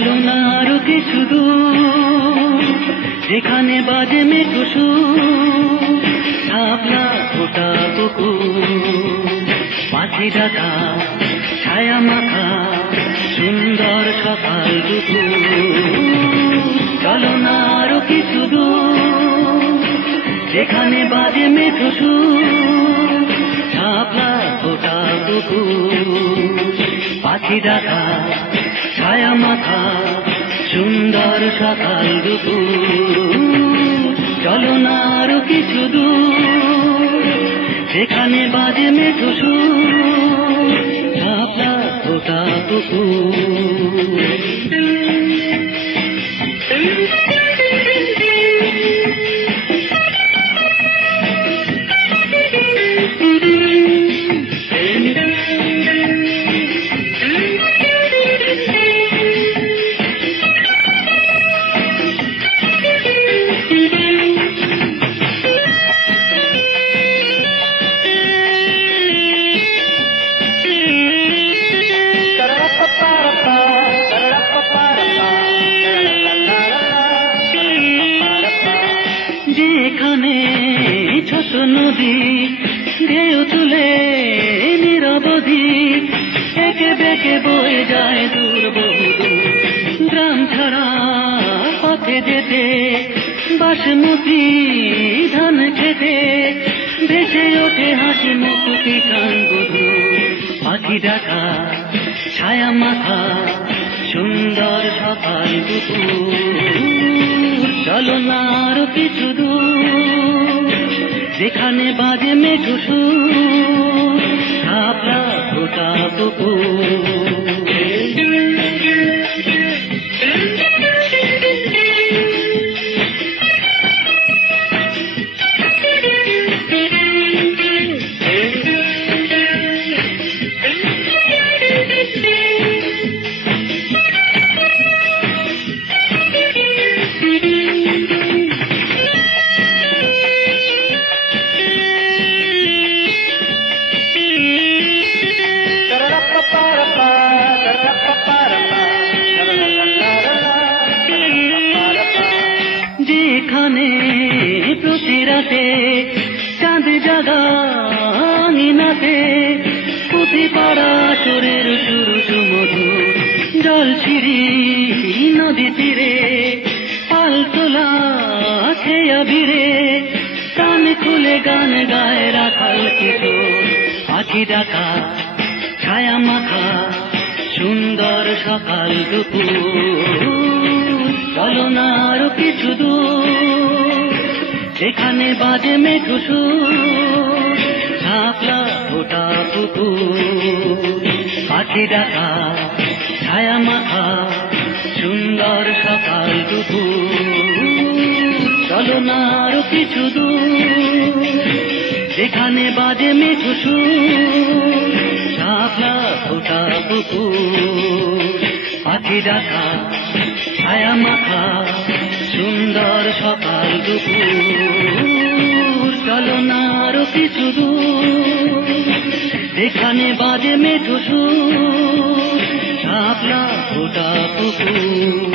চলো না আরো কিছু দূর, যেখানে বাজে মেঘো সুর, শাপলা ফোটা পুকুর, পাখি ডাকা ছায়া মাখা সুন্দর সকাল দুপুর। চলো না আরো কিছু দূর, যেখানে বাজে মেঘো সুর, শাপলা ফোটা পুকুর, পাখি ডাকা ছায়া মাথা সুন্দর সকাল দুপুর। চলো না আরো কিছু দূর, যেখানে বাজে মেঘো সুর, শাপলা ফোটা পুকুর। যেখানে ছোট নদী ঢেউ তুলে নিরবধি একে বেঁকে বয়ে যায় দূর বহুদূর, গ্রাম ছাড়া পথে যেতে বাসমতি ধান খেতে ভেসে ওঠে হাসি মুখ কিষান বধূ, পাখি ডাকা ছায়া মাথা সুন্দর সকাল দুপুর। চলো না আরো কিছু দূর, যেখানে বাজে মেঘো সুর, শাপলা ফোটা পুকুর। যেখানে প্রতি রাতে চাঁদ জাগানিনাতে পুঁথি পাড়া সুরের সুর সুমধুর, জল ছিড়ি নদী তীরে পাল তোলা খেয়া ভিড়ে, কান খুলে গান গায়ে রাখাল কিশোর, পাখি ডাকা ছায়া মাখা সুন্দর সকাল দুপুর। চলো না আরো কিছু দূর, যেখানে বাজে মেঘো সুর, শাপলা ফোটা পুকুর, পাখি ডাকা ছায়া মাখা সুন্দর সকাল দুপুর। চলো না আরো কিছু দূর, যেখানে বাজে মেঘো সুর, শাপলা ফোটা পুকুর, পাখি ডাকা ছায়া মাখা সুন্দর সকাল দুপুর। চলো না আরো কিছু দূর, যেখানে বাজে মেঘো সুর, শাপলা ফোটা পুকুর।